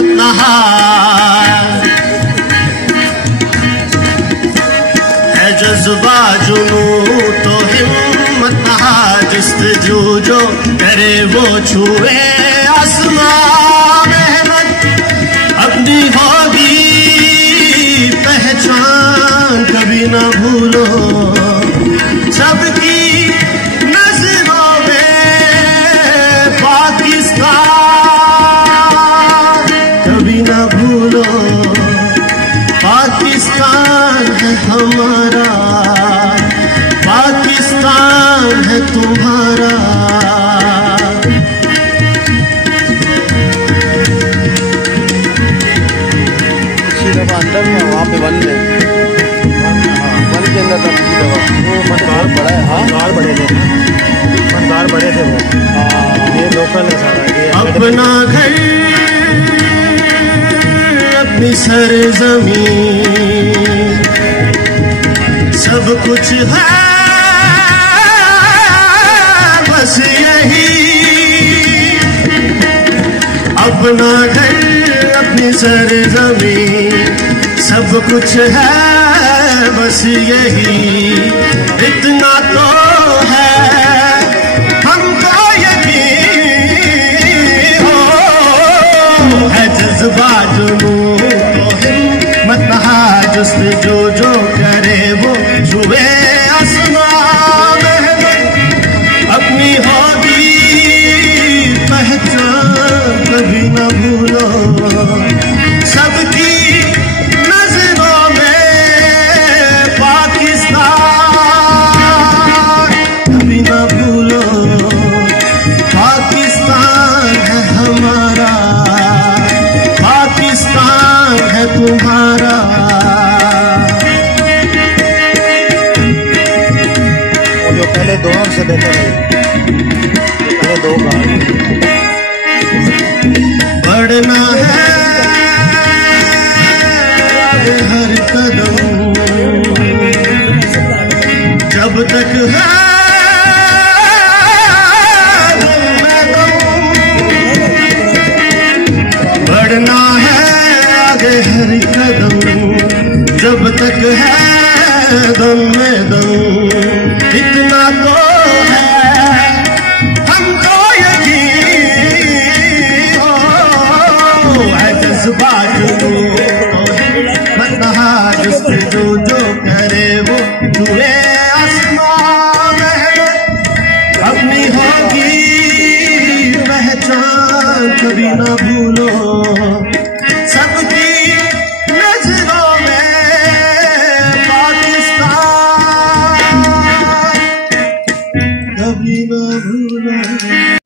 हिम्मत नहा है जज्बा जुनून तो हिम्मत नहा जस्तजू जो करे वो छुए आसमां मेहनत अपनी होगी पहचान कभी ना भूलो सबकी नजरों में पाकिस्तान कभी ना भूलो पाकिस्तान है हमारा पाकिस्तान है तुम्हारा अंदर में वहाँ पे वन में वन के अंदर था पिछली दवा वो मतदार बड़ा है। हाँ मतदार बड़े थे मतदार बड़े थे वो ये लोकल है सारा ये अपना घर अपनी सरजमीन सब कुछ है बस यही अपना घर अपनी सरजमीन सब कुछ है बस यही इतना तो है हमको यकीन हो है जज्बा जुनून तो हिम्मत नहा जस्तजू जो करे वो छुए आसमां मेहनत अपनी होगी पहचान कभी न भूलो सबकी नजरों में पाकिस्तान कभी न भूलो पाकिस्तान है हमारा पाकिस्तान है तुम्हारा जो पहले दोनों से बेहतर है पहले दो का बढ़ना है हर कदम जब तक है बढ़ना है आगे हर कदम जब तक है दम में दम इतना तो है हमको यकीन हो है जज्बा जस्तजू जो करे वो छुए आसमां मेहनत अपनी होगी पहचान कभी ना भूलो सबकी नजरों में पाकिस्तान कभी ना भूलो।